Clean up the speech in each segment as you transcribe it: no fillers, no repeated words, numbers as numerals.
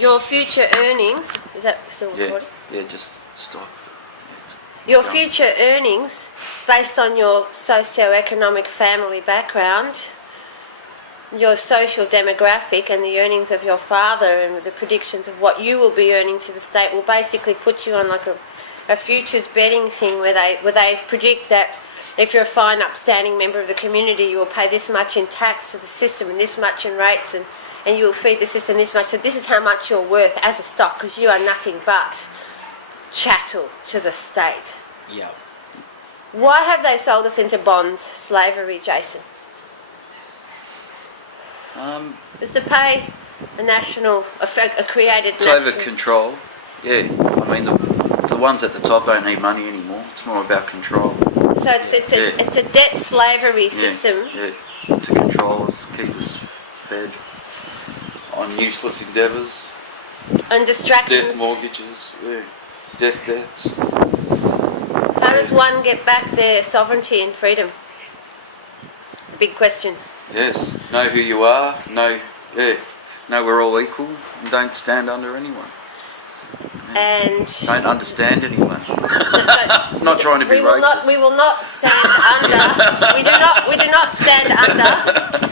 Your future earnings, is that still recording? Yeah, just stop. Your future earnings, based on your socio-economic family background, your social demographic and the earnings of your father and the predictions of what you will be earning to the state will basically put you on like a futures betting thing where they predict that if you're a fine upstanding member of the community you will pay this much in tax to the system and this much in rates and you will feed the system this much. So this is how much you're worth as a stock because you are nothing but chattel to the state. Yeah. Why have they sold us into bond slavery, Jason? It's to pay a created it's national... over control. Yeah, I mean the ones at the top don't need money anymore. It's more about control. So it's a debt slavery system. Yeah, to control us, keep us fed on useless endeavours. And distractions. Death mortgages, death debts. How does one get back their sovereignty and freedom? Big question. Yes, know who you are, know we're all equal, and don't stand under anyone. And don't understand anyone. Not trying to be racist. We will not stand under. We do not stand under.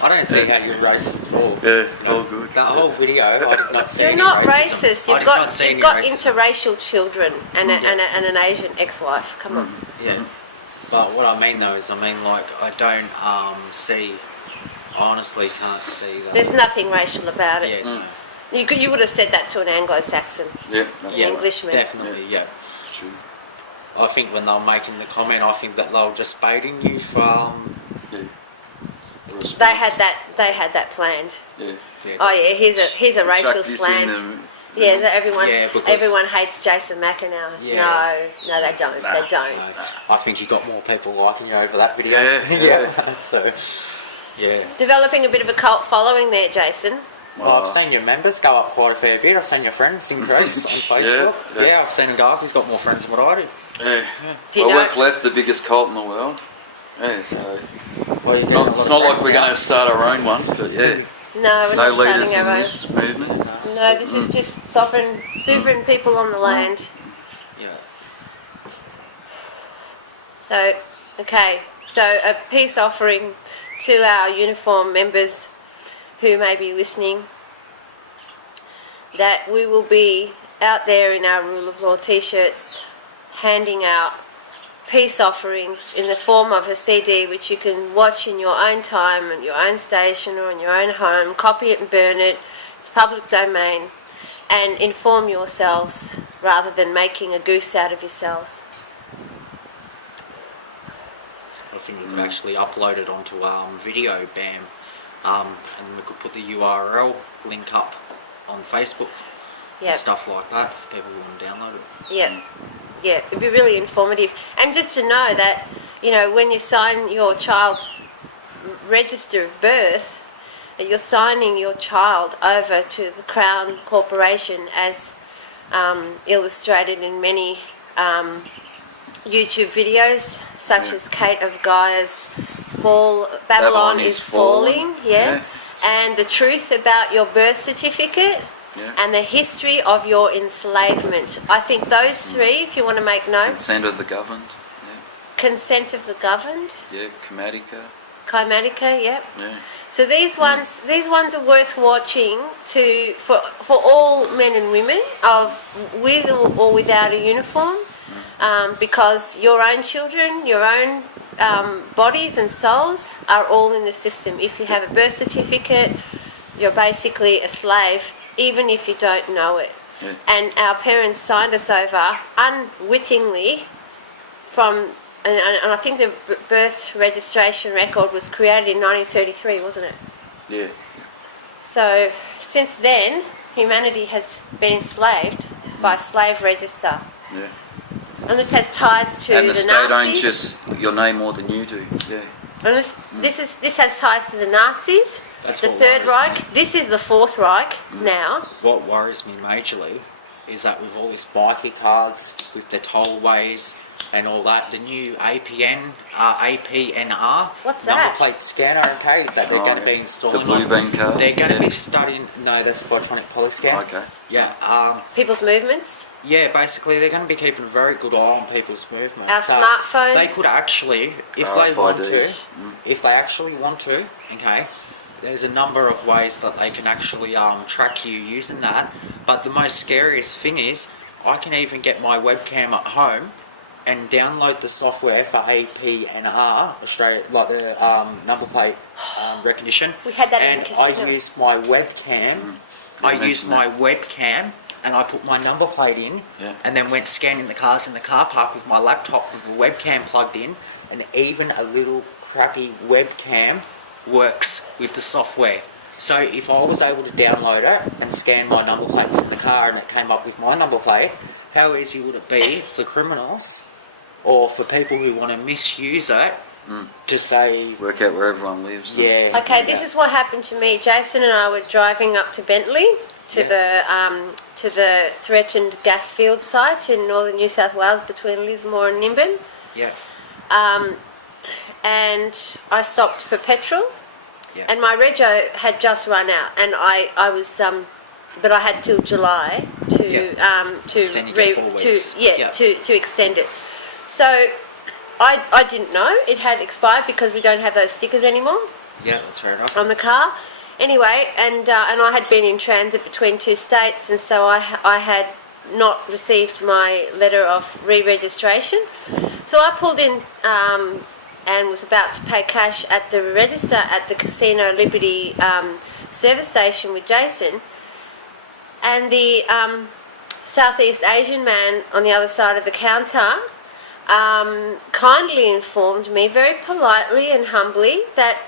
I don't see how you're racist at all. Yeah, all good. That whole video, I did not see You're any not racism. racist. You've got interracial children and an Asian ex-wife. Come on. Yeah. But what I mean though is, like, I don't see. I honestly can't see that. There's nothing racial about it. Yeah. You would have said that to an Anglo-Saxon. Yeah. An Englishman. Definitely. Yeah. True. I think when they're making the comment, I think that they're just baiting you for. They had that planned. Yeah. Oh yeah, here's a racial slant. Yeah, that everyone hates Jason McAnally. Yeah. No, they don't. They don't. No, I think you got more people liking you over that video. Yeah. So, yeah. Developing a bit of a cult following there, Jason. Well, I've seen your members go up quite a fair bit. I've seen your friends increase on Facebook. Yeah, I've seen Garth. He's got more friends than what I do. Yeah. Well, we've left the biggest cult in the world. Yeah, so it's not like we're going to start our own one, but yeah. No, we're not leaders starting our in own. this movement. No, this is just sovereign people on the land. Yeah. So, okay. So a peace offering to our uniform members who may be listening, that we will be out there in our Rule of Law t-shirts handing out peace offerings in the form of a CD which you can watch in your own time at your own station or in your own home, copy it and burn it. It's public domain, and inform yourselves rather than making a goose out of yourselves. I think we could actually upload it onto Video Bam, and we could put the URL link up on Facebook and stuff like that if people want to download it. Yeah. Yeah, it'd be really informative. And just to know that, when you sign your child's register of birth, that you're signing your child over to the Crown Corporation as illustrated in many YouTube videos, such as Kate of Gaia's Babylon is Falling, and the truth about your birth certificate. Yeah. And the history of your enslavement. I think those three, if you want to make notes. Consent of the governed. Consent of the governed. Yeah, Chromatica. Chromatica, yep. Yeah. So these ones are worth watching for all men and women with or without a uniform, because your own children, your own bodies and souls are all in the system. If you have a birth certificate, you're basically a slave, even if you don't know it. Yeah. And our parents signed us over unwittingly from, and I think the birth registration record was created in 1933, wasn't it? Yeah. So since then, humanity has been enslaved by slave register. Yeah. And this has ties to and the the state Nazis. owns just your name more than you do. Yeah. And this has ties to the Nazis. That's the what Third worries Reich. This is the Fourth Reich now. What worries me majorly is that with all this bikie cards, with the tollways, and all that. The new APNR What's number that? plate scanner, okay, that they're Oh, going to yeah. be The installing. blue on. bean cars. They're going to yeah. be studying. No, that's Vitronic Polyscan. Okay. Yeah. People's movements. Yeah, basically they're going to be keeping a very good eye on people's movements. Our smartphones. They could actually, if they RFID. want to, if they actually want to, okay, there's a number of ways that they can actually track you using that. But the most scariest thing is, I can even get my webcam at home and download the software for APNR, Australia, like the number plate recognition. We had that in and the I casino. use my webcam. I used my webcam and I put my number plate in, Yeah. and then went scanning the cars in the car park with my laptop with the webcam plugged in, and even a little crappy webcam works with the software. So if I was able to download it and scan my number plates in the car and it came up with my number plate, how easy would it be for criminals or for people who want to misuse it to say, Work out where everyone lives. yeah. Okay, this is what happened to me. Jason and I were driving up to Bentley to the threatened gas field site in northern New South Wales between Lismore and Nimbin. Yeah. And I stopped for petrol, Yeah. and my rego had just run out, and I was but I had till July to Extend it for 4 weeks. to extend it. So I didn't know it had expired because we don't have those stickers anymore Yeah, that's fair enough. on the car. Anyway, and I had been in transit between 2 states, and so I had not received my letter of re-registration. So I pulled in and was about to pay cash at the register at the Casino Liberty service station with Jason, and the Southeast Asian man on the other side of the counter kindly informed me very politely and humbly that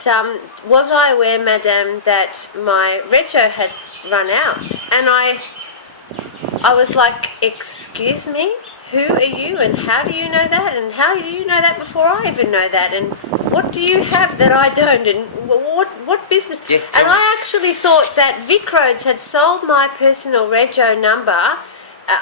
was I aware, madam, that my rego had run out. And I was like, excuse me, who are you and how do you know that, and how do you know that before I even know that, and what do you have that I don't, and what business? Yeah, and I actually thought that Vic Roads had sold my personal rego number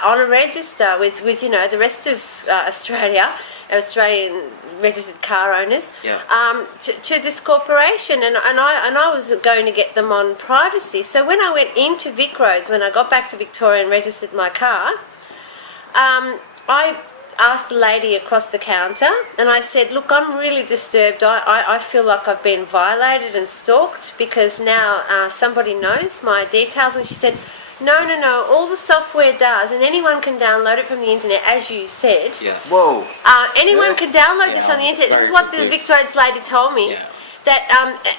on a register with the rest of Australian registered car owners, to this corporation, and I was going to get them on privacy. So when I went into Vic Roads, when I got back to Victoria and registered my car, I asked the lady across the counter, and I said, look, I'm really disturbed. I feel like I've been violated and stalked because now somebody knows my details. And she said, no, all the software does, and anyone can download it from the internet, as you said. Yeah. Whoa. Anyone Yeah. can download Yeah, this on the internet. This is very what the good. Vic Roads lady told me. Yeah. That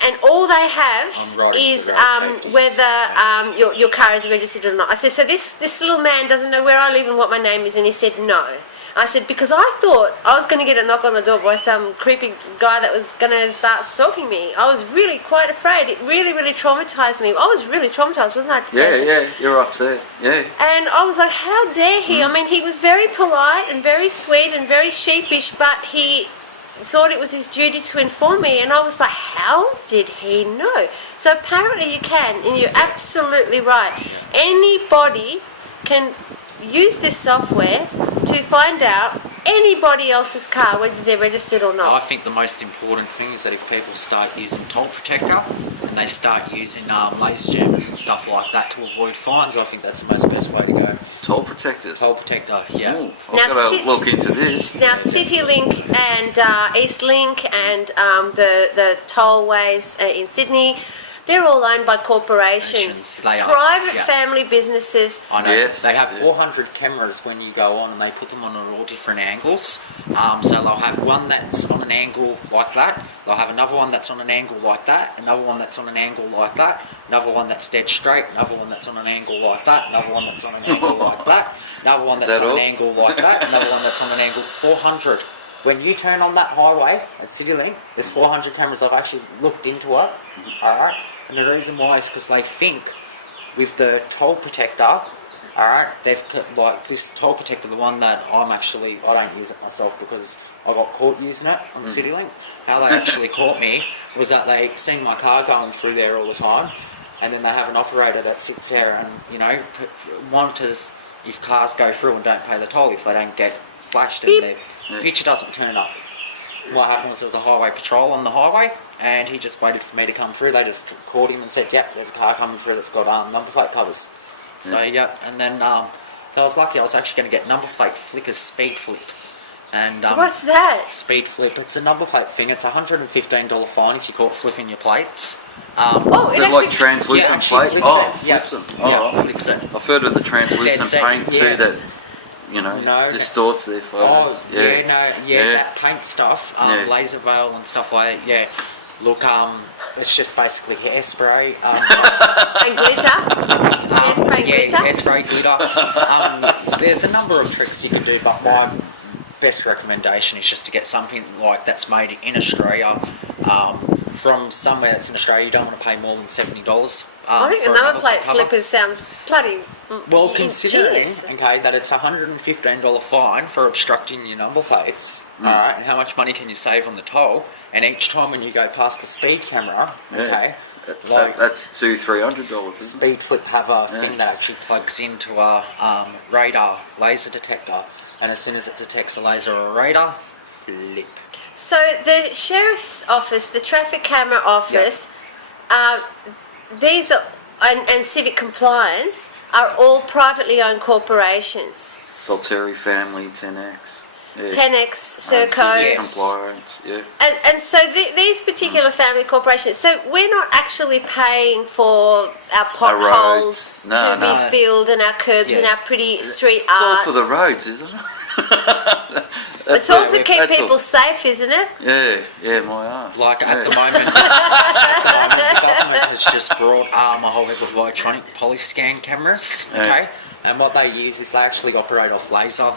and all they have I'm writing is for road safety. whether your car is registered or not. I said, so this little man doesn't know where I live and what my name is, and he said no. I said, because I thought I was going to get a knock on the door by some creepy guy that was going to start stalking me. I was really quite afraid. It really, really traumatised me. I was really traumatised, wasn't I? Yeah, you're upset. Yeah. And I was like, how dare he? I mean, he was very polite and very sweet and very sheepish, but he thought it was his duty to inform me, and I was like, how did he know? So apparently you can, and you're absolutely right. Anybody can use this software to find out anybody else's car, whether they're registered or I not. think the most important thing is that if people start using Toll Protector and they start using laser jammers and stuff like that to avoid fines, I think that's the most best way to go. Toll protectors. Toll Protector, yeah. Ooh, I've Now, got to sit- look into this. Now, CityLink and EastLink and the tollways in Sydney, they're all owned by corporations. They are, Private yeah. family businesses. I know. Yes, They have yeah. 400 cameras when you go on, and they put them on all different angles. So they'll have one that's on an angle like that. They'll have another one that's on an angle like that. Another one that's on an angle like that. Another one that's dead straight. Another one that's on an angle like that. Another one that's on an angle like that. Another one Is that's that on all? an angle like that. Another one that's on an angle 400. When you turn on that highway at CityLink, there's 400 cameras. I've actually looked into it. Alright? And the reason why is because they think with the Toll Protector, alright, they've put, like this Toll Protector, the one that I don't use it myself because I got caught using it on the CityLink. How they actually caught me was that they seen my car going through there all the time, and then they have an operator that sits there and, monitors if cars go through and don't pay the toll, if they don't get flashed and Beep. they're Yeah. Picture doesn't turn up. What happened was there was a highway patrol on the highway, and he just waited for me to come through. They just called him and said, "Yep, there's a car coming through that's got number plate covers." So yeah, and then so I was lucky. I was actually going to get number plate flickers speed flip, and What's that? speed flip. It's a number plate thing. It's $115 fine if you caught flipping your plates. Oh, Is it it like actually. translucent actually plate? flips Oh, it. Yeah. flips them. Yeah, Oh, flips it. I've heard of the translucent Dead set, paint yeah. too that, you know, No. distorts their photos. Oh, Yeah. that paint stuff, Yeah. laser veil and stuff like that. Yeah, look, it's just basically hairspray. And glitter? Hairspray and Yeah, glitter? hairspray, glitter. There's a number of tricks you can do, but my best recommendation is just to get something like that's made in Australia. From somewhere that's in Australia, you don't want to pay more than $70. I think for a number plate cover. flippers sounds bloody. Well, considering, ingenious. okay, that it's a $115 fine for obstructing your number plates, alright, and how much money can you save on the toll? And each time when you go past the speed camera, okay, like That's $200-300, isn't it? speed flip have a Yeah. thing that actually plugs into a radar laser detector, and as soon as it detects a laser or a radar, flip. So the sheriff's office, the traffic camera office, these are and civic compliance are all privately owned corporations. Salteri Family, 10X. Yeah. 10X, Civic Serco, Yes. compliance, yeah. and so these particular family corporations. So we're not actually paying for our potholes roads. No, to no. be filled and our curbs and Yeah. our pretty street It's all art. for the roads, isn't it? It's all to That's keep all. people safe, isn't it? Yeah, my ass. Like yeah. at the moment, the government has just brought a whole heap of electronic police scan cameras. Okay, Yeah. and what they use is they actually operate off laser.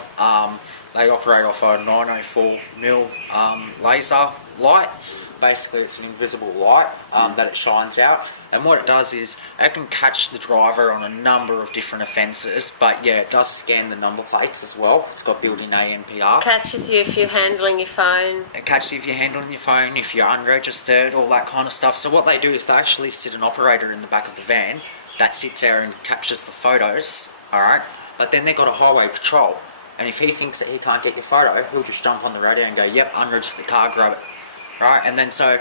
They operate off a 904mm laser light. Basically, it's an invisible light that it shines out. And what it does is it can catch the driver on a number of different offences. But yeah, it does scan the number plates as well. It's got built-in ANPR. Catches you if you're handling your phone. It catches you if you're handling your phone, if you're unregistered, all that kind of stuff. So what they do is they actually sit an operator in the back of the van that sits there and captures the photos, alright? But then they've got a highway patrol. And if he thinks that he can't get your photo, he'll just jump on the radio and go, yep, unregistered car, grab it. Right? And then so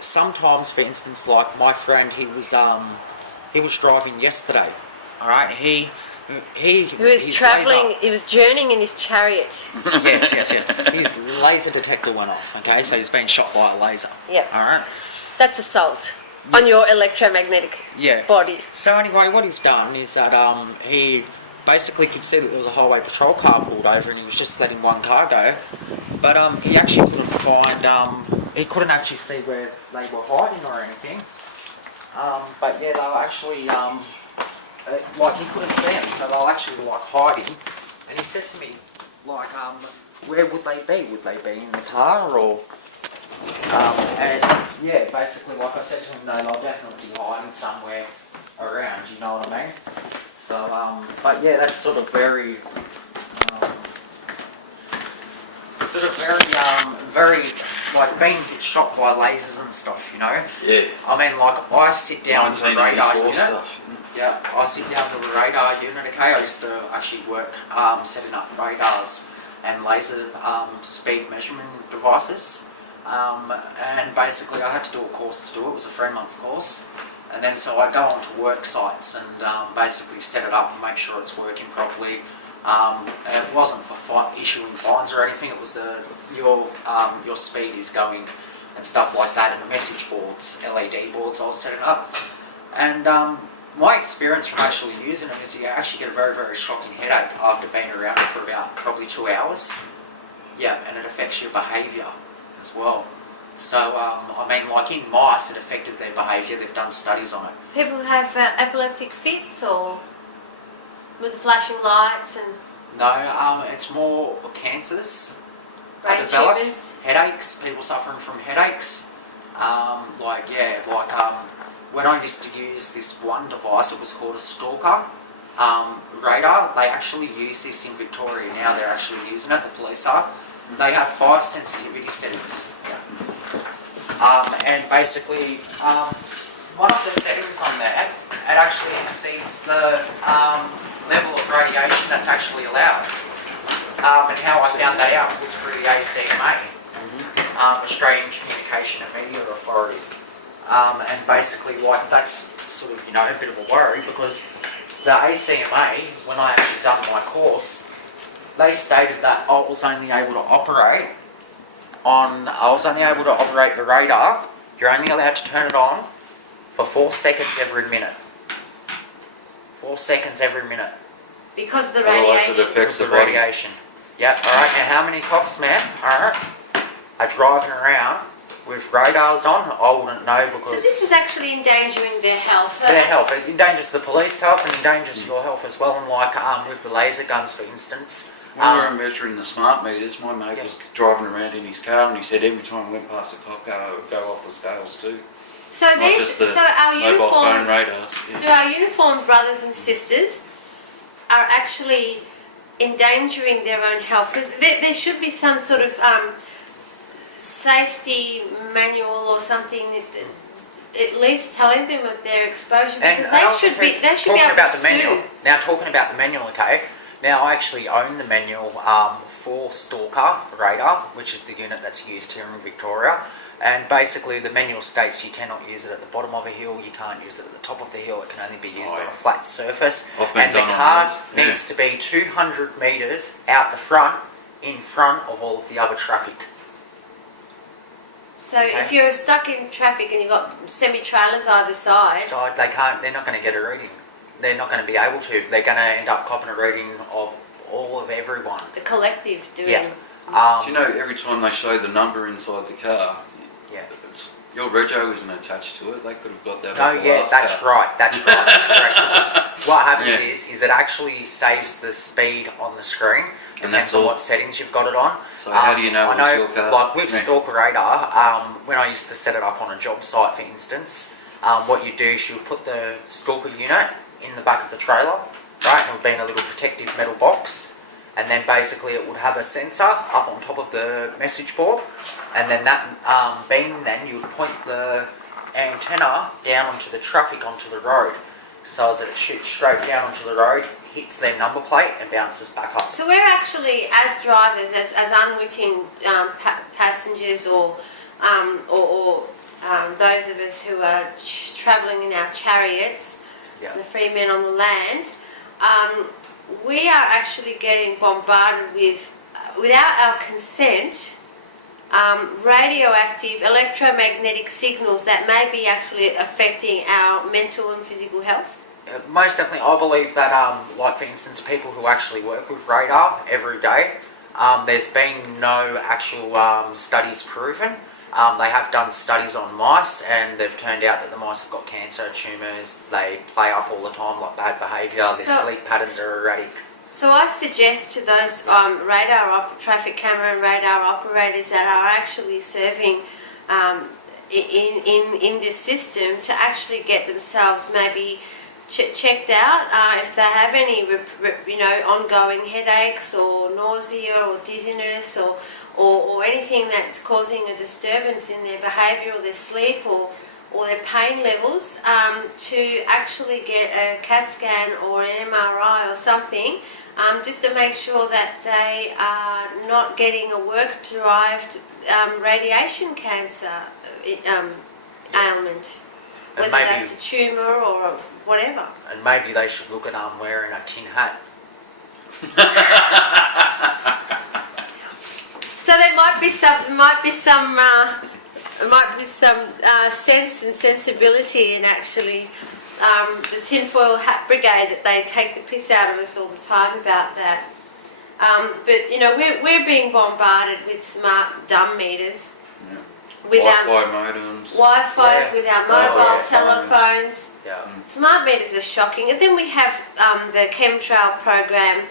sometimes, for instance, like my friend, he was driving yesterday. Alright, He was his travelling, laser- he was journeying in his chariot. yes. His laser detector went off, okay? So he's been shot by a laser. Yep. Alright? That's assault on your electromagnetic Yeah. body. So anyway, what he's done is that he basically could see that there was a highway patrol car pulled over and he was just letting one car go. But he actually couldn't find, he couldn't actually see where they were hiding or anything. But yeah, they were actually, like he couldn't see them, so they were actually like hiding. And he said to me, like, where would they be? Would they be in the car or... and yeah, basically, like I said to him, no, they'll definitely be hiding somewhere around, you know what I mean? So, but yeah, that's sort of very, very, like being shot by lasers and stuff, you know? Yeah. I mean, like, I sit down with the radar 1984 unit. stuff. Yeah, I sit down with the radar unit, okay? I used to actually work setting up radars and laser speed measurement devices. And basically I had to do a course to do it. It was a 3-month course. And then so I go on to work sites and basically set it up and make sure it's working properly. It wasn't for issuing fines or anything. It was your speed is going and stuff like that. And the message boards, LED boards I was setting up. And my experience from actually using them is you actually get a very, very shocking headache after being around it for about probably 2 hours. Yeah, and it affects your behaviour as well. So, I mean, like in mice, it affected their behaviour. They've done studies on it. People have epileptic fits or with flashing lights and No, it's more cancers. brain Developed tumours. headaches. People suffering from headaches. When I used to use this one device, it was called a stalker radar. They actually use this in Victoria now. They're actually using it. The police are. They have 5 sensitivity settings. And basically, one of the settings on there, it actually exceeds the level of radiation that's actually allowed. And how I found that out was through the ACMA, Australian Communication and Media Authority. And basically, like, that's sort of, you know, a bit of a worry, because the ACMA, when I actually done my course, they stated that I was only able to operate the radar. You're only allowed to turn it on for 4 seconds every minute. 4 seconds every minute. Because of the Otherwise radiation. it affects the The body. radiation. Yep, alright, now how many cops, man, alright, are driving around with radars on? I wouldn't know, So because this is actually endangering their health. So their health, it endangers the police health and endangers your health as well. And like with the laser guns, for instance, When we were measuring the smart meters, my mate was driving around in his car and he said every time we went past a cop car, it would go off the scales too. So Not these, just the so our mobile phone uniform, radars. so Yeah. our uniformed brothers and sisters are actually endangering their own health. So there should be some sort of safety manual or something at least telling them of their exposure, because they should be talking able about to the manual. sue. Now, talking about the manual, okay. Now, I actually own the manual for Stalker radar, which is the unit that's used here in Victoria. And basically, the manual states you cannot use it at the bottom of a hill, you can't use it at the top of the hill, it can only be used on a flat surface. And the car needs to be 200 metres out the front, in front of all of the other traffic. So if you're stuck in traffic and you've got semi-trailers either side, So they're not going to get a reading. They're not going to be able to. They're going to end up copping a reading of all of everyone. the collective doing... Yeah. Do you know every time they show the number inside the car, Yeah. your rego isn't attached to it. They could have got that. No, off the yeah, last that's car. right. That's right. That's correct. Because what happens Yeah. is it actually saves the speed on the screen. And Depends that's on all. what settings you've got it on. So how do you know I it know, was your car? like with Yeah. Stalker Radar, when I used to set it up on a job site, for instance, what you do is you put the Stalker unit in the back of the trailer, right? And it would be in a little protective metal box. And then basically it would have a sensor up on top of the message board. And then that beam, then you would point the antenna down onto the traffic, onto the road. So as it shoots straight down onto the road, hits their number plate and bounces back up. So we're actually, as drivers, as unwitting passengers or those of us who are travelling in our chariots, Yeah. the free men on the land, we are actually getting bombarded with, without our consent, radioactive electromagnetic signals that may be actually affecting our mental and physical health. Most definitely, I believe that, like for instance, people who actually work with radar every day, there's been no actual studies proven. They have done studies on mice, and they've turned out that the mice have got cancer, tumours, they play up all the time, like bad behaviour, their sleep patterns are erratic. So I suggest to those traffic camera and radar operators that are actually serving in this system to actually get themselves maybe checked out if they have any ongoing headaches or nausea or dizziness or anything that's causing a disturbance in their behaviour or their sleep or their pain levels, to actually get a CAT scan or an MRI or something, just to make sure that they are not getting a work-derived radiation cancer ailment, And whether maybe- that's a tumour or whatever. And maybe they should look at wearing a tin hat. So there might be some sense and sensibility in actually the tinfoil hat brigade, that they take the piss out of us all the time about that. But we're being bombarded with smart dumb meters, with Wi-Fi modems. Wi-Fi's, Yeah. with our mobile yeah, telephones. Yeah. Smart meters are shocking. And then we have the chemtrail program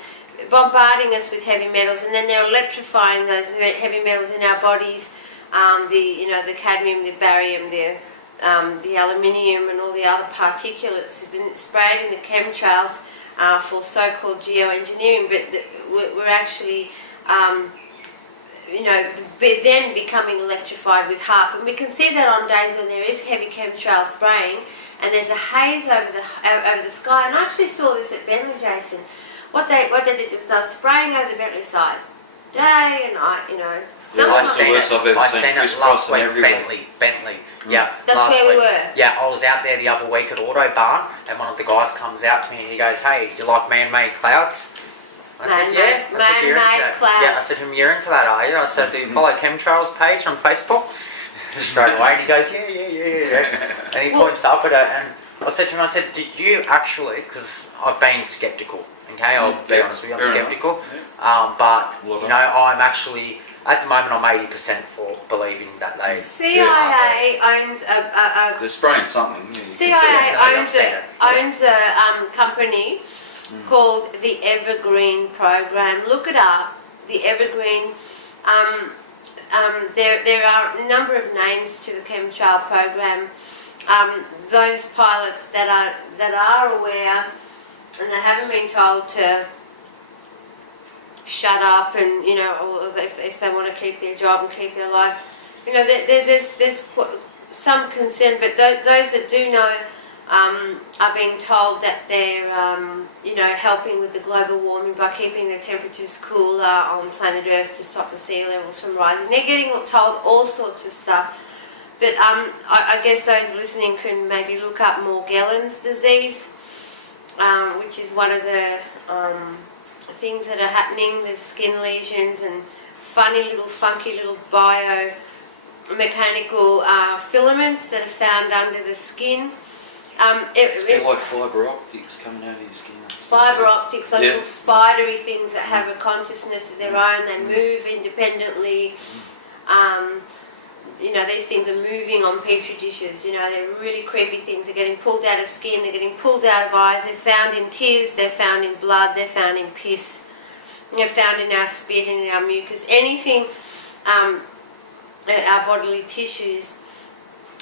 bombarding us with heavy metals, and then they're electrifying those heavy metals in our bodies. The cadmium, the barium, the aluminium, and all the other particulates, and it's sprayed in the chemtrails for so-called geoengineering. But we're actually then becoming electrified with HAARP, and we can see that on days when there is heavy chemtrail spraying and there's a haze over the sky. And I actually saw this at Bentley, Jason, what they did was they were spraying over the Bentley side, day and night. You know. Yeah, Sometimes- that's the worst I've ever seen. seen it Crisscross last and week. everywhere. Bentley. Yeah, That's last where we week. were. Yeah, I was out there the other week at Autobarn, and one of the guys comes out to me and he goes, "Hey, you like man-made clouds?" I said, "Yeah." I said, "You're into Man-made that?" clouds. Yeah, I said, "You're into that, are you?" I said, "Do you follow Chemtrails page on Facebook?" Straight away, and he goes, "Yeah." And he points up at it, and I said to him, I said, "Did you actually?" Because I've been sceptical. Okay, I'll be honest with you, I'm Fair sceptical. enough. But Well you done. know, I'm actually at the moment I'm 80% for believing that they. CIA owns a They're spraying something. Yeah, you can see it. CIA I've owns seen a it. owns a company called the Evergreen Program. Look it up. The Evergreen. There are a number of names to the chemtrail program. Those pilots that are aware and they haven't been told to shut up, and you know, or if they want to keep their job and keep their lives, you know, there's some concern, but those that do know are being told that they're you know, helping with the global warming by keeping the temperatures cooler on planet Earth to stop the sea levels from rising. They're getting told all sorts of stuff. But I guess those listening can maybe look up Morgellons disease, which is one of the things that are happening. There's skin lesions and funky little biomechanical filaments that are found under the skin. It's a bit like fibre optics coming out of your skin. and stuff. Fibre optics, like Yeah. little spidery things that have a consciousness of their own. They move independently. You know, these things are moving on petri dishes. You know, they're really creepy things. They're getting pulled out of skin. They're getting pulled out of eyes. They're found in tears. They're found in blood. They're found in piss. They're found in our spit and in our mucus. Anything, our bodily tissues.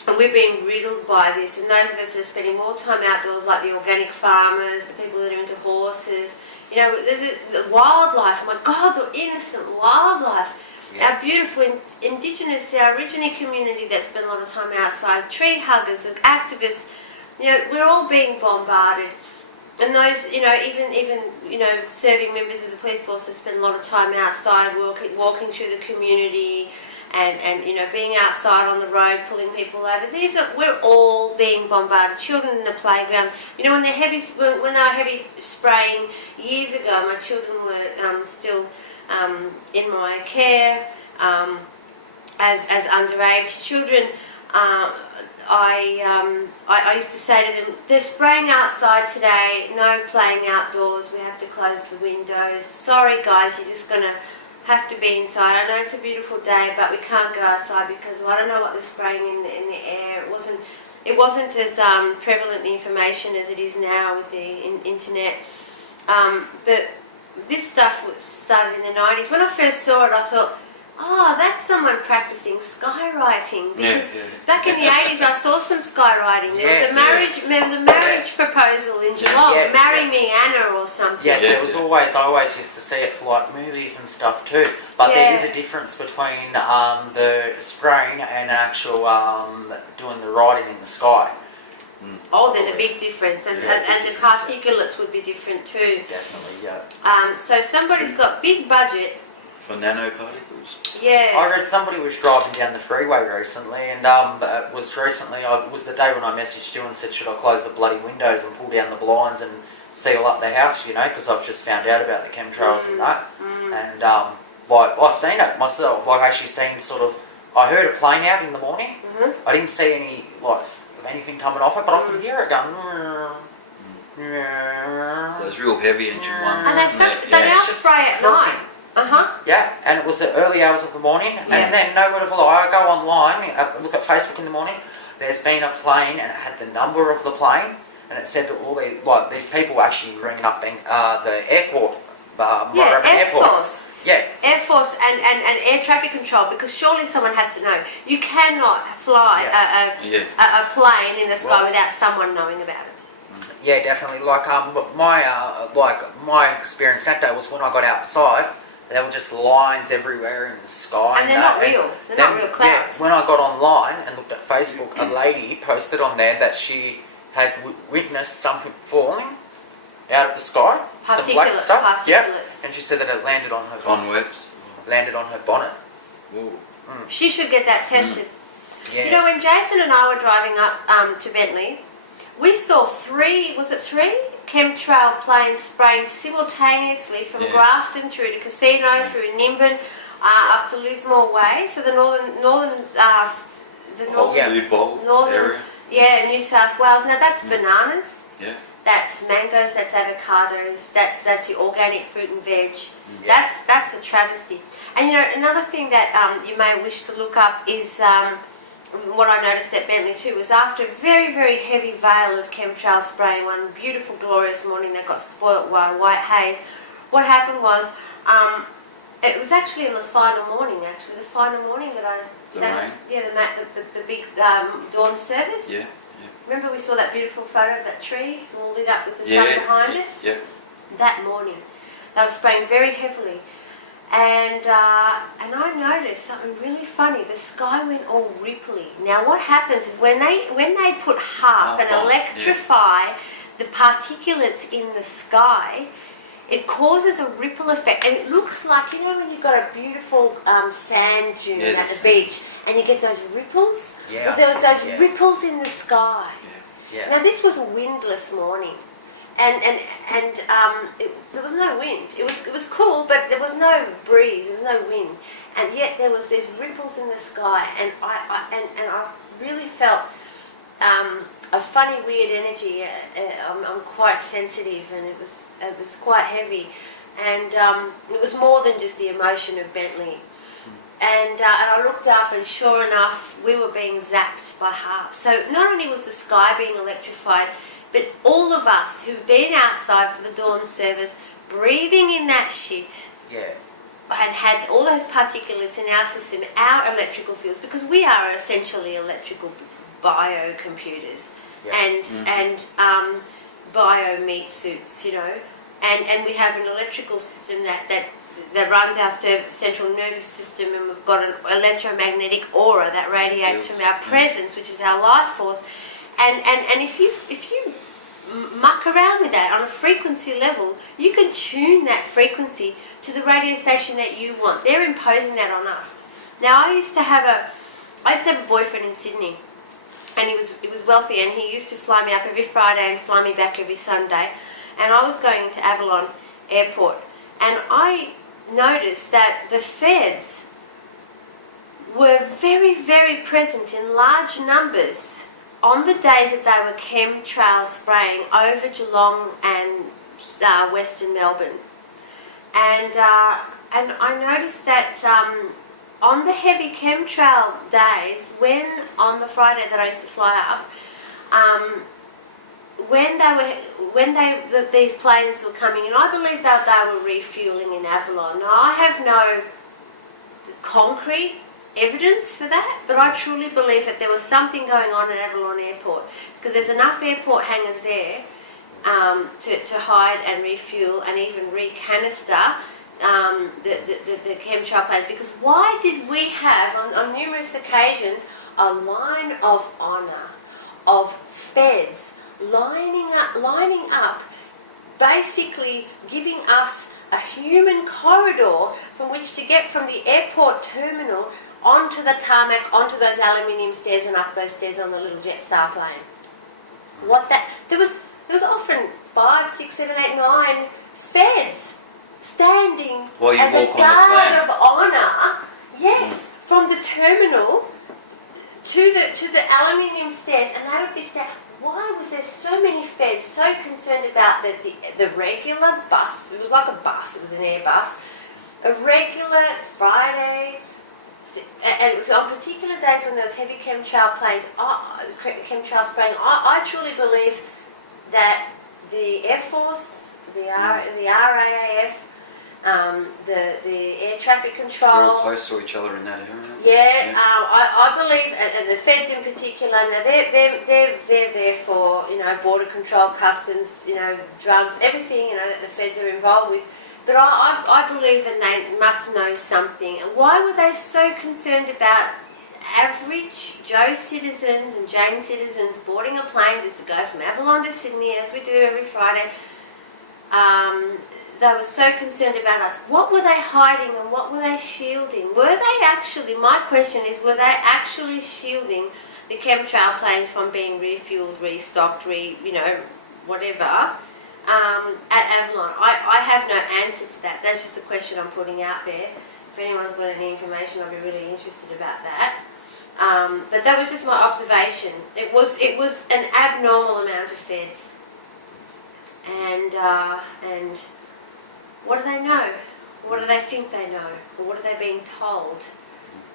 And we're being riddled by this. And those of us that are spending more time outdoors, like the organic farmers, the people that are into horses, you know, the wildlife. Oh my God, the innocent wildlife. Yeah. Our beautiful indigenous, our Aborigine community that spend a lot of time outside, tree huggers, the activists, you know, we're all being bombarded. And those, you know, even you know, serving members of the police force that spend a lot of time outside, walking through the community, and you know, being outside on the road, pulling people over. We're all being bombarded. Children in the playground. You know, when they were heavy spraying years ago, my children were still in my care as underage children. I used to say to them, they're spraying outside today, no playing outdoors, we have to close the windows. Sorry guys, you're just going to have to be inside. I know it's a beautiful day, but we can't go outside because I don't know what they're spraying in the air. It wasn't as prevalent the information as it is now with the internet. But this stuff started in the 90s. When I first saw it, I thought, oh, that's someone practicing skywriting. Because back in the 80s, I saw some skywriting. There was a marriage proposal in Geelong. Marry me, Anna, or something. Yeah, there was always. I always used to see it for like movies and stuff too. But there is a difference between the spraying and actual doing the writing in the sky. Oh, there's a big difference, and the particulates would be different too. Definitely, yeah. So somebody's got big budget. For nanoparticles. Yeah. I read somebody was driving down the freeway recently, and it was the day when I messaged you and said, should I close the bloody windows and pull down the blinds and seal up the house, you know, because I've just found out about the chemtrails and that. And like I've seen it myself, like actually seen sort of. I heard a plane out in the morning. I didn't see any anything coming off it, but I could hear it going. So those real heavy engine ones. And they now spray at night. Yeah, and it was the early hours of the morning, and then no word of a lie, I go online, look at Facebook in the morning, there's been a plane, and it had the number of the plane, and it said that all these people were actually ringing up the airport, Air Force. Yeah. Air Force and air traffic control, because surely someone has to know. You cannot fly a plane in the sky without someone knowing about it. Yeah, definitely. Like my experience that day was when I got outside. There were just lines everywhere in the sky. And they're not real. They're not real clouds. Yeah, when I got online and looked at Facebook, a lady posted on there that she had witnessed something falling out of the sky. some black stuff. Yep. Particulates. And she said that it landed on her Conwebs. bonnet. Whoa. She should get that tested. Yeah. You know, when Jason and I were driving up to Bentley, we saw three chemtrail planes spraying simultaneously from Yeah. Grafton through to Casino, through Nimbin, up to Lismore Way. So the northern Area. yeah, New South Wales. Now that's bananas, Yeah. that's mangoes, that's avocados, that's your organic fruit and veg. Yeah. That's a travesty. And you know, another thing that you may wish to look up is what I noticed at Bentley too was after a very, very heavy veil of chemtrail spraying one beautiful, glorious morning that got spoilt by white haze. What happened was, it was actually in the final morning. The final morning that I The sat. rain? Yeah, the big dawn service. Yeah. Remember we saw that beautiful photo of that tree all lit up with the Yeah. sun behind it? Yeah. That morning, they were spraying very heavily, and I noticed something really funny. The sky went all ripply. Now, what happens is when they put HAARP and Oh, electrify the particulates in the sky, it causes a ripple effect, and it looks like, you know, when you've got a beautiful sand dune Yeah, at the the beach, and you get those ripples. Yeah, Well, there was those yeah. ripples in the sky. Yeah. Now this was a windless morning, and there was no wind. It was cool, but there was no breeze. There was no wind, and yet there was these ripples in the sky, and I really felt a funny, weird energy. I'm quite sensitive, and it was quite heavy, and it was more than just the emotion of Bentley. And I looked up, and sure enough, we were being zapped by HAARP. So not only was the sky being electrified, but all of us who've been outside for the dawn service, breathing in that shit, Yeah. and had all those particulates in our system, our electrical fields, because we are essentially electrical biocomputers, Yeah. and bio meat suits, you know, and we have an electrical system that runs our central nervous system, and we've got an electromagnetic aura that radiates from our presence, which is our life force, and if you muck around with that on a frequency level, you can tune that frequency to the radio station that you want. They're imposing that on us. Now, I used to have a boyfriend in Sydney, and he was wealthy, and he used to fly me up every Friday and fly me back every Sunday, and I was going into Avalon Airport, and I noticed that the feds were very, very present in large numbers on the days that they were chemtrail spraying over Geelong and Western Melbourne. And I noticed that on the heavy chemtrail days, on the Friday that I used to fly up, these planes were coming in, I believe that they were refueling in Avalon. Now, I have no concrete evidence for that, but I truly believe that there was something going on at Avalon Airport, because there's enough airport hangars there to hide and refuel and even recanister the chemtrail planes. Because why did we have on numerous occasions a line of honour of feds lining up, basically giving us a human corridor from which to get from the airport terminal onto the tarmac, onto those aluminium stairs, and up those stairs on the little Jetstar plane? There was often 5, 6, 7, 8, 9 feds standing While you as a walk on the guard plane. of honour. Yes, from the terminal to the aluminium stairs, and they would be standing. Why was there so many feds so concerned about the regular bus? It was like a bus, it was an Airbus, a regular Friday, and it was on particular days when there was heavy chemtrail planes, chemtrail spraying. I truly believe that the Air Force, the RAAF, the air traffic control. We're all close to each other in that area. Yeah, I believe, and the feds in particular, now they're there for, you know, border control, customs, you know, drugs, everything, you know, that the feds are involved with. But I believe that they must know something. And why were they so concerned about average Joe citizens and Jane citizens boarding a plane just to go from Avalon to Sydney, as we do every Friday? They were so concerned about us. What were they hiding and what were they shielding? Were they actually, my question is, were they actually shielding the chemtrail planes from being refueled, restocked, whatever, at Avalon? I have no answer to that. That's just a question I'm putting out there. If anyone's got any information, I'd be really interested about that. But that was just my observation. It was an abnormal amount of feds. And what do they know? What do they think they know? Or what are they being told?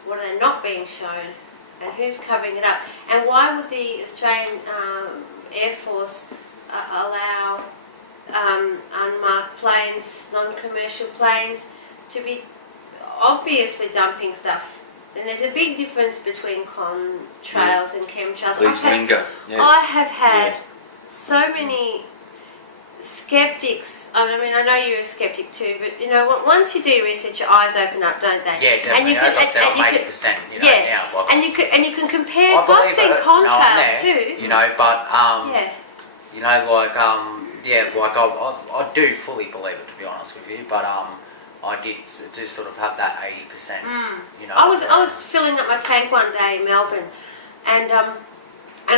What are they not being shown? And who's covering it up? And why would the Australian Air Force allow unmarked planes, non-commercial planes, to be obviously dumping stuff? And there's a big difference between contrails and chemtrails. Please linger. Yeah. I have had so many skeptics. I mean, I know you're a skeptic too, but once you do your research, your eyes open up, don't they? Yeah, definitely. And you As I said, I'm 80%. Now. Like, and you can compare. I believe I've seen it. contrails No, I'm there, too. But Yeah. I do fully believe it, to be honest with you. But I do sort of have that 80%. I was filling up my tank one day in Melbourne, and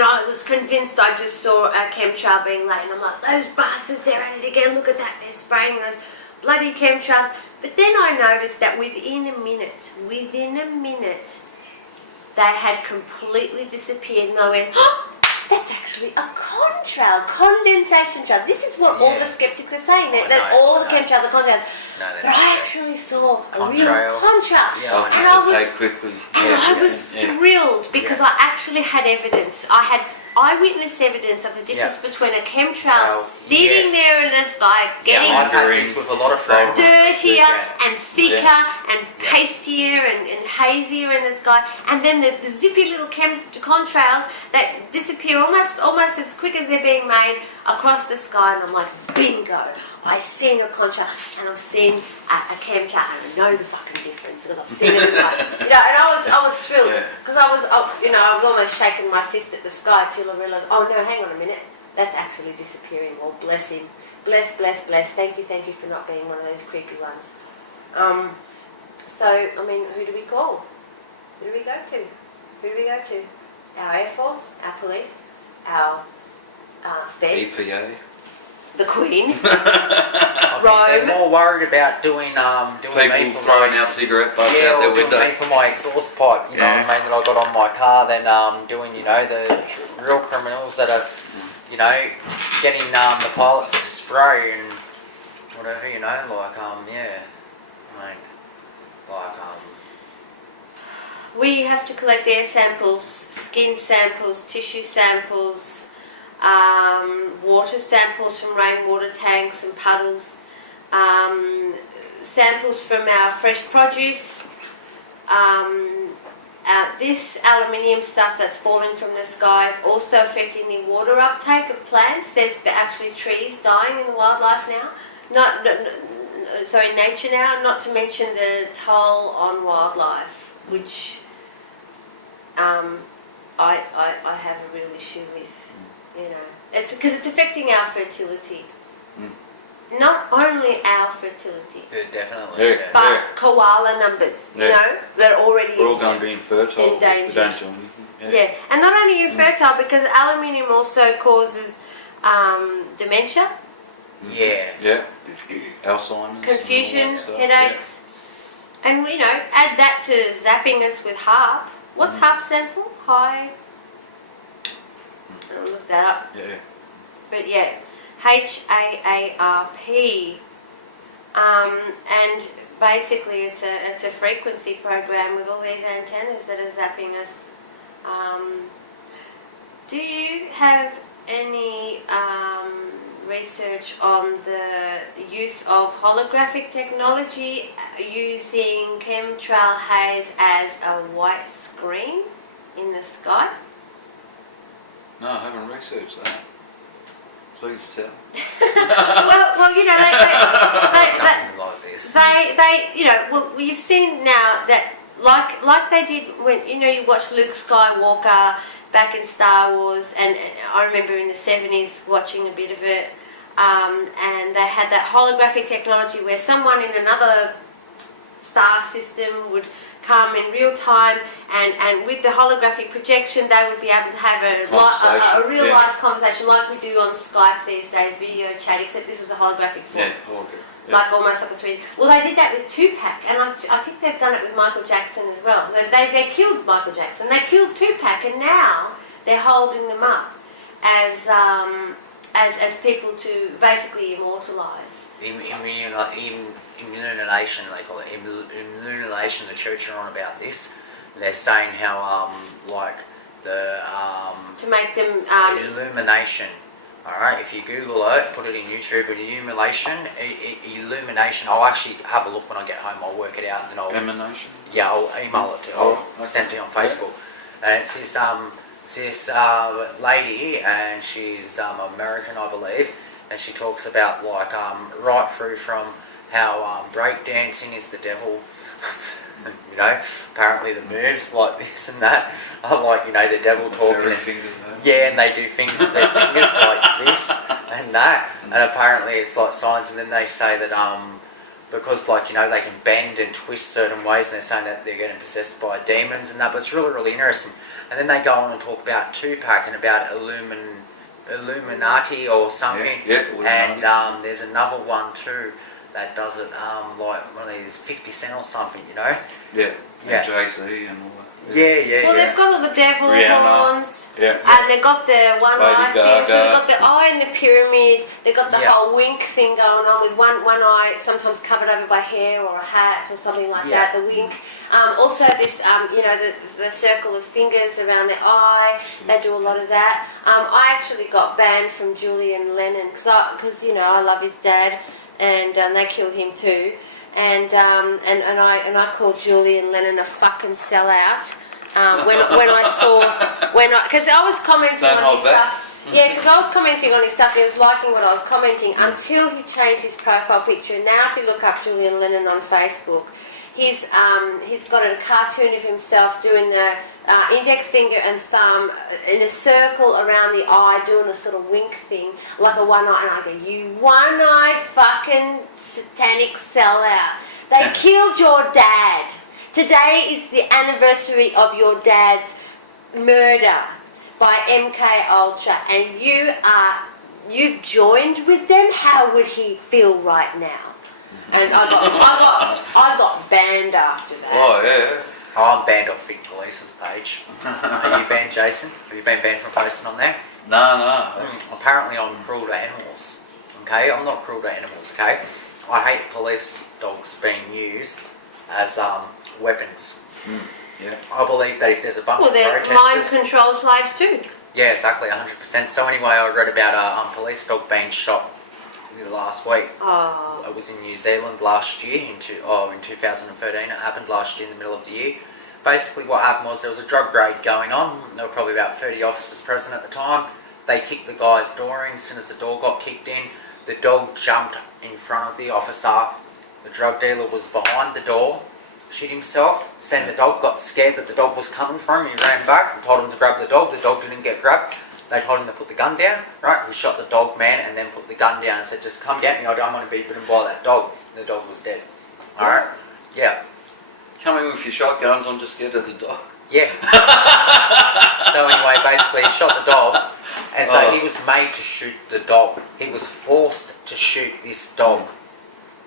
I was convinced I just saw a chemtrail being laid, and I'm like, those bastards, they're at it again, look at that, they're spraying those bloody chemtrails. But then I noticed that within a minute, they had completely disappeared, and I went, oh, that's actually a contrail, condensation trail. This is what all the skeptics are saying, that all the chemtrails are contrails. No, but I actually saw a real Contrail. contrail. Yeah, and dissipate quickly. I was thrilled because I actually had evidence. I had eyewitness evidence of the difference between a chemtrail sitting there in the sky, getting I've had this with a lot of friends. dirtier and thicker and pastier and hazier in the sky, and then the zippy little contrails that disappear almost as quick as they're being made across the sky. And I'm like, bingo! I've seen a contrail and I've seen a chemtrail, and I know the fucking difference because I've seen it. And I was thrilled because I was almost shaking my fist at the sky till I realised, oh no, hang on a minute, that's actually disappearing. Well, bless him, bless. Thank you for not being one of those creepy ones. So I mean, who do we call? Who do we go to? Our Air Force, our police, our feds. EPA. The Queen. They're more worried about doing People throwing out cigarette butts out their window. Me for my exhaust pipe, you know what I mean, that I got on my car, than doing, the real criminals that are, getting the pilots to spray and whatever, We have to collect air samples, skin samples, tissue samples, water samples from rainwater tanks and puddles, samples from our fresh produce, this aluminium stuff that's falling from the sky is also affecting the water uptake of plants. There's actually trees dying in the wildlife now, nature now, not to mention the toll on wildlife, which I have a real issue with. It's because it's affecting our fertility. Not only our fertility, definitely, but koala numbers. They're already we're all going to be infertile if we don't do anything. And not only infertile, because aluminium also causes dementia. Alzheimer's, confusion, headaches, and add that to zapping us with HAARP. What's HAARP stand for? High. I'll look that up. But HAARP, and basically it's a frequency program with all these antennas that are zapping us. Do you have any research on the use of holographic technology using chemtrail haze as a white screen in the sky? No, I haven't researched that. Please tell. well, something like this. you've seen now that like they did when you watch Luke Skywalker back in Star Wars, and I remember in the 70s watching a bit of it. and they had that holographic technology where someone in another star system would come in real time, and with the holographic projection they would be able to have a real life conversation like we do on Skype these days, video chat, except this was a holographic form. Like almost like a 3D. Well, they did that with Tupac, and I think they've done it with Michael Jackson as well. They killed Michael Jackson, they killed Tupac, and now they're holding them up as people to basically immortalise. Illumination, they call it. Illumination, the church are on about this. They're saying how, to make them... illumination. Alright, if you Google it, put it in YouTube, but illumination, I'll actually have a look when I get home, I'll work it out, and then I'll... Emanation? Yeah, I'll email it to you. I'll send it on Facebook. And it's this lady, and she's American, I believe, and she talks about, right through from how breakdancing is the devil, you know, apparently the moves like this and that are the devil talking. Yeah, and they do things with their fingers like this and that, and apparently it's like signs. And then they say that because they can bend and twist certain ways, and they're saying that they're getting possessed by demons and that. But it's really, really interesting. And then they go on and talk about Tupac and about Illuminati or something. And there's another one too that does it, one of these 50 Cent or something, you know. Yeah. Jay-Z and all that. Well, they've got all the devil horns, and they've got the one eye thing. So they've got the eye in the pyramid. They've got the whole wink thing going on with one eye sometimes covered over by hair or a hat or something like that. The wink. Also, this the circle of fingers around the eye. They do a lot of that. I actually got banned from Julian Lennon because I love his dad, and they killed him too. And I called Julian Lennon a fucking sellout because I was commenting on his stuff. Yeah, because I was commenting on his stuff. He was liking what I was commenting until he changed his profile picture. Now, if you look up Julian Lennon on Facebook, he's got a cartoon of himself doing the index finger and thumb in a circle around the eye, doing the sort of wink thing, like a one-eye. And I go, you one-eyed fucking satanic sellout. They killed your dad. Today is the anniversary of your dad's murder by MK Ultra, and you've joined with them. How would he feel right now? And I got banned after that. Oh yeah. I'm banned off Vic Police's page. Are you banned, Jason? Have you been banned from posting on there? No. Apparently I'm cruel to animals. Okay, I'm not cruel to animals. Okay, I hate police dogs being used as weapons. I believe that if there's a bunch of protesters... Well, they're mind control slaves too. Yeah, exactly, 100%. So anyway, I read about a police dog being shot last week. Oh. It was in New Zealand last year, in 2013. It happened last year in the middle of the year. Basically what happened was there was a drug raid going on. There were probably about 30 officers present at the time. They kicked the guy's door in. As soon as the door got kicked in, the dog jumped in front of the officer. The drug dealer was behind the door, shit himself. Then the dog got scared that the dog was coming for him. He ran back and told him to grab the dog. The dog didn't get grabbed. They told him to put the gun down, right? He shot the dog man and then put the gun down and said, just come get me, I don't want to be bitten by that dog. The dog was dead. Alright? Yeah. Coming with your shotguns, I'm just scared of the dog. Yeah. So anyway, basically he shot the dog, and so he was made to shoot the dog. He was forced to shoot this dog.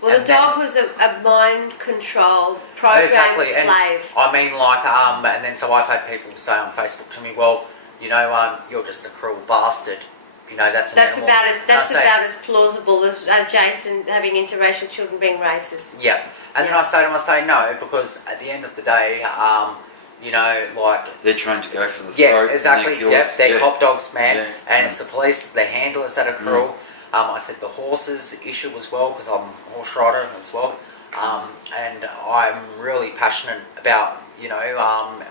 Well, the dog was a mind-controlled, programmed slave. And I mean, and then so I've had people say on Facebook to me, well, you're just a cruel bastard. That's about as plausible as Jason having interracial children being racist. Yeah, and then I say to him, no, because at the end of the day, they're trained to go for the throat. Yeah, exactly. They're cop dogs, man, and it's the police, the handlers that are cruel. I said the horses issue as well, because I'm a horse rider as well, and I'm really passionate about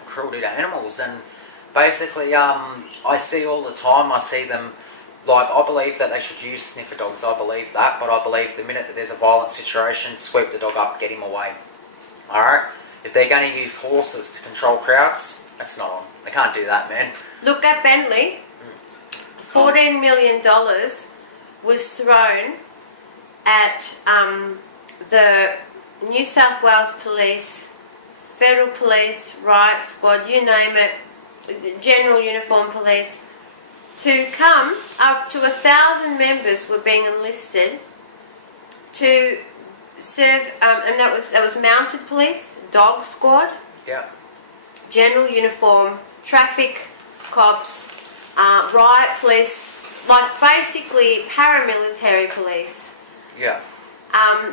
cruelty to animals. And basically, I see all the time. I see them. I believe that they should use sniffer dogs. I believe that, but I believe the minute that there's a violent situation, sweep the dog up, get him away. All right. If they're going to use horses to control crowds, that's not on. They can't do that, man. Look at Bentley. $14 million was thrown at the New South Wales Police, Federal Police, Riot Squad, you name it, General Uniform Police, to come. Up to 1,000 members were being enlisted to serve, and that was mounted police, dog squad, Yeah. general uniform, traffic cops, riot police, like basically paramilitary police. Yeah.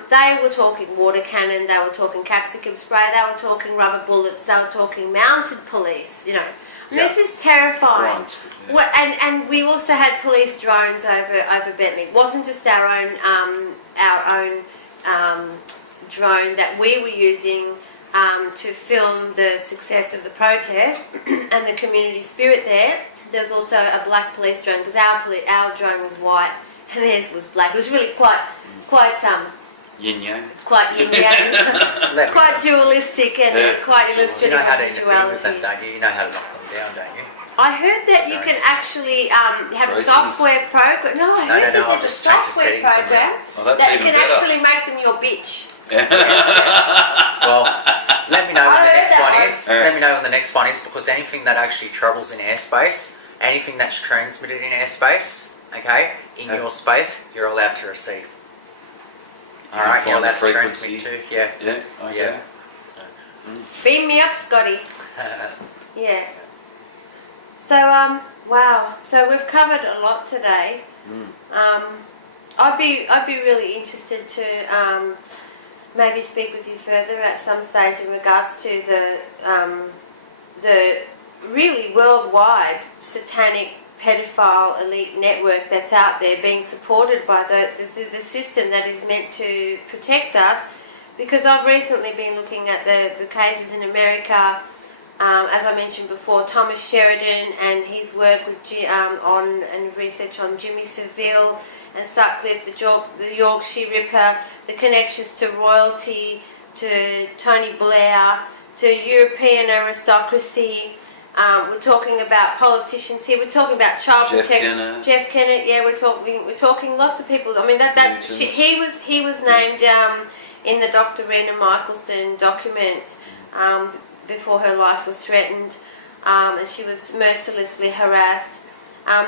They were talking water cannon, they were talking capsicum spray, they were talking rubber bullets, they were talking mounted police, you know. And Yeah. it's just terrifying. Drones, yeah. Well, and we also had police drones over Bentley. It wasn't just our own drone that we were using to film the success of the protest and the community spirit there. There's also a black police drone because our drone was white and theirs was black. It was really quite Yin yang. quite yin yang, Let me quite dualistic and Yeah. quite You illustrative know how of to interfere with them, duality. don't you? You know how to knock them down, don't you? I heard that you can Drones. actually have a Drones. software program. No, I heard that I've there's a just changed the software settings on program Oh, that's that even can better. actually make them your bitch. Well, let me know when I the heard next that one one. is. Yeah. Let me know when the next one is, because anything that actually travels in airspace, anything that's transmitted in airspace, okay, in Yeah. your space, you're allowed to receive. You All can right, you're find the allowed to frequency. transmit to. Yeah. Yeah, okay. Yeah. Beam me up, Scotty. Yeah. So wow. So we've covered a lot today. I'd be really interested to maybe speak with you further at some stage in regards to the really worldwide satanic pedophile elite network that's out there being supported by the system that is meant to protect us. Because I've recently been looking at the cases in America, as I mentioned before, Thomas Sheridan and his work with on and research on Jimmy Savile and Sutcliffe, the Yorkshire Ripper, the connections to royalty, to Tony Blair, to European aristocracy. We're talking about politicians here. We're talking about child Jeff protection. Kennett. Jeff Kennett. Yeah, we're talking lots of people. I mean Newtons. he was named in the Dr. Rena Michelson document before her life was threatened, and she was mercilessly harassed.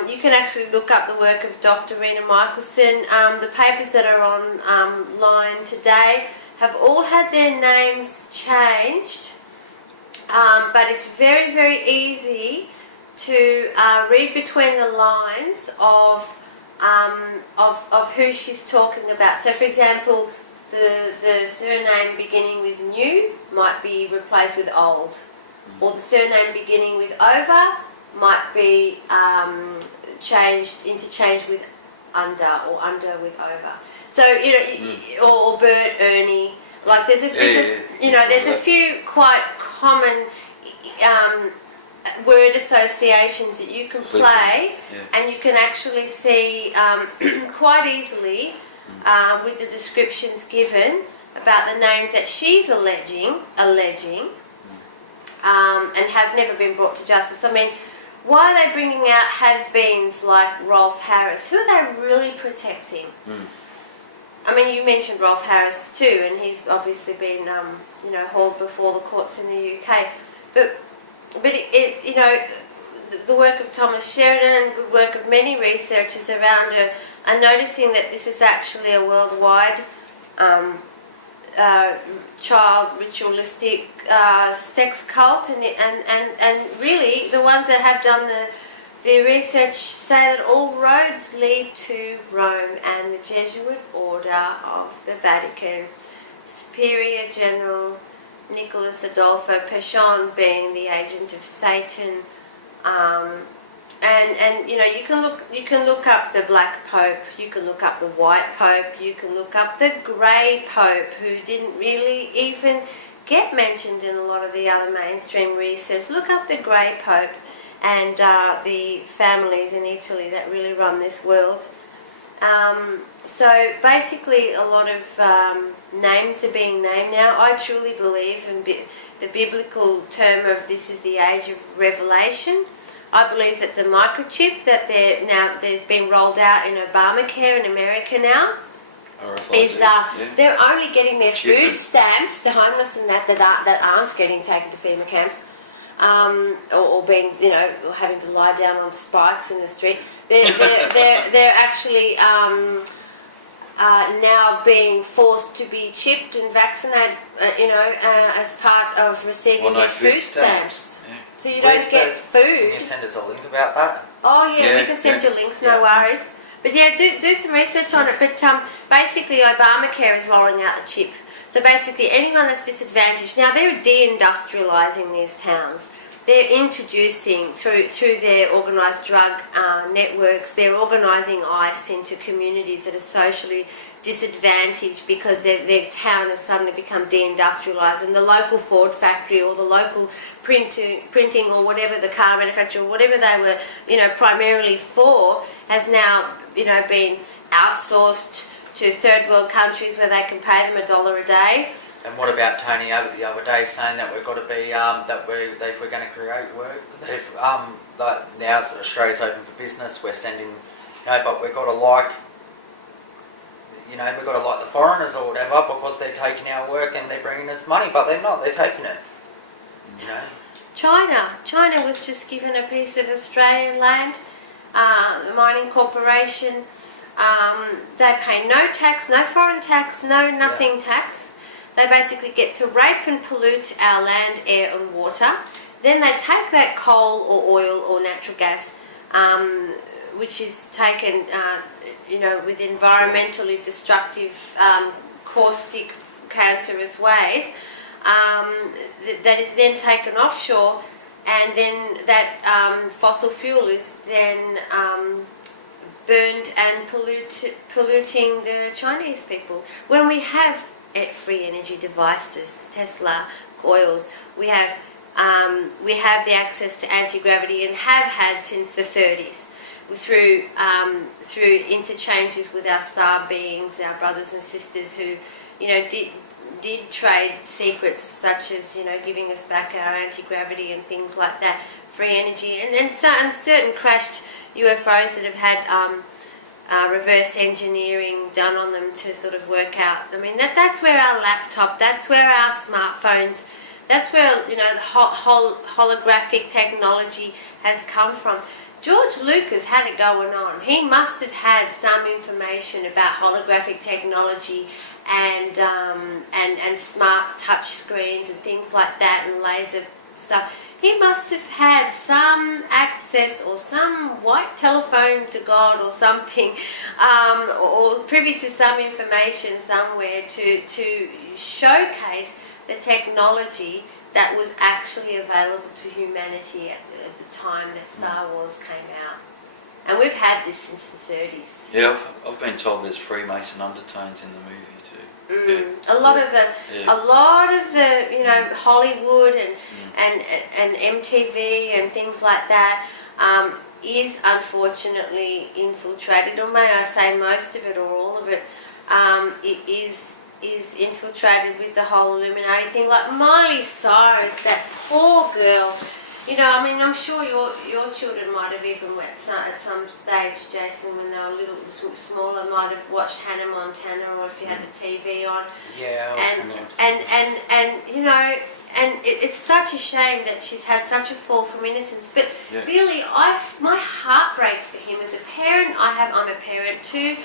You can actually look up the work of Dr. Rena Michelson. The papers that are online today have all had their names changed, but it's very, very easy to read between the lines of who she's talking about. So, for example, the surname beginning with new might be replaced with old, or the surname beginning with over might be interchanged with under, or under with over. So or Bert, Ernie. Like there's a few quite common word associations that you can play, and you can actually see quite easily with the descriptions given about the names that she's alleging, and have never been brought to justice. I mean, why are they bringing out has-beens like Rolf Harris? Who are they really protecting? I mean, you mentioned Rolf Harris too, and he's obviously been, hauled before the courts in the UK. But the work of Thomas Sheridan and good work of many researchers around her are noticing that this is actually a worldwide child ritualistic sex cult, and really the ones that have done the research say that all roads lead to Rome and the Jesuit order of the Vatican. Superior General Nicholas Adolfo Pechon being the agent of Satan, and you can look up the Black Pope, you can look up the White Pope, you can look up the Grey Pope, who didn't really even get mentioned in a lot of the other mainstream research. Look up the Grey Pope and the families in Italy that really run this world. So basically a lot of names are being named now. I truly believe in the biblical term of this is the age of revelation. I believe that the microchip that there's been rolled out in Obamacare in America now is they're only getting their food stamps, the homeless and that aren't getting taken to FEMA camps, or being or having to lie down on spikes in the street. They're actually now being forced to be chipped and vaccinated, as part of receiving their food stamps. Yeah. So you don't get food. Can you send us a link about that? Oh yeah, we can send you links, no worries. But yeah, do some research on it. But basically, Obamacare is rolling out the chip. So basically, anyone that's disadvantaged now, they're deindustrialising these towns. They're introducing through their organised drug networks. They're organising ICE into communities that are socially disadvantaged because their town has suddenly become deindustrialised, and the local Ford factory or the local printing or whatever, the car manufacturer, or whatever they were primarily for, has now been outsourced to third world countries where they can pay them $1 a day. And what about Tony over the other day saying that we've got to be that if we're going to create work, that if that now Australia's open for business, we're sending but we've got to like we've got to like the foreigners or whatever because they're taking our work and they're bringing us money, but they're not. They're taking it. China was just given a piece of Australian land, the mining corporation. They pay no tax, no foreign tax, no nothing tax. They basically get to rape and pollute our land, air and water. Then they take that coal or oil or natural gas, which is taken, with environmentally destructive, caustic, cancerous ways, that is then taken offshore, and then that fossil fuel is then burned and polluting the Chinese people. When we have free energy devices, Tesla coils, we have the access to anti-gravity and have had since the 30s through interchanges with our star beings, our brothers and sisters who did trade secrets such as giving us back our anti-gravity and things like that, free energy, and certain crashed UFOs that have had reverse engineering done on them to sort of work out. I mean, that's where our laptop, that's where our smartphones, that's where the holographic technology has come from. George Lucas had it going on. He must have had some information about holographic technology and smart touch screens and things like that and laser stuff. He must have had some access or some white telephone to God or something, or privy to some information somewhere to showcase the technology that was actually available to humanity at the time that Star Wars came out. And we've had this since the 30s. Yeah, I've been told there's Freemason undertones in the movie too. A lot of the Hollywood and MTV and things like that is unfortunately infiltrated, or may I say most of it or all of it, it is infiltrated with the whole Illuminati thing. Like Miley Cyrus, that poor girl. I'm sure your children might have even at some stage, Jason, when they were a little smaller, might have watched Hannah Montana, or if you had the TV on. Yeah. And it's such a shame that she's had such a fall from innocence. But really, my heart breaks for him as a parent. I'm a parent too,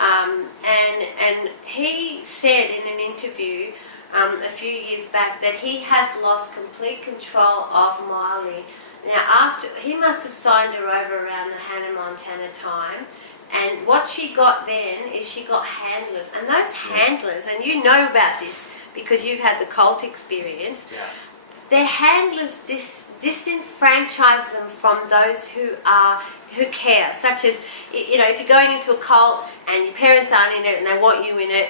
and he said in an interview a few years back that he has lost complete control of Miley. Now, after he must have signed her over around the Hannah Montana time, and what she got then is she got handlers, and those handlers, and you know about this because you've had the cult experience. Yeah. Their handlers disenfranchise them from those who care, such as if you're going into a cult and your parents aren't in it and they want you in it.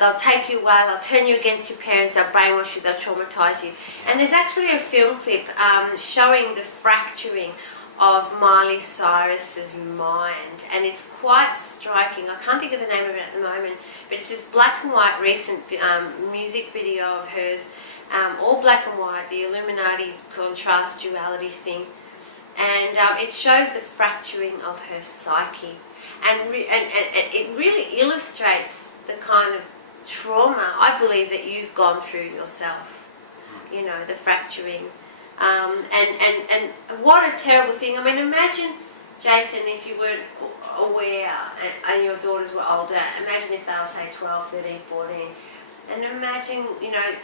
They'll take you away, they'll turn you against your parents, they'll brainwash you, they'll traumatise you. And there's actually a film clip showing the fracturing of Miley Cyrus's mind, and it's quite striking. I can't think of the name of it at the moment, but it's this black and white recent music video of hers, all black and white, the Illuminati contrast duality thing. and it shows the fracturing of her psyche, and it really illustrates the kind of trauma I believe that you've gone through yourself. You know, the fracturing, and what a terrible thing. I mean, imagine, Jason, if you weren't aware and your daughters were older. Imagine if they were, say, 12, 13, 14, and imagine, you know,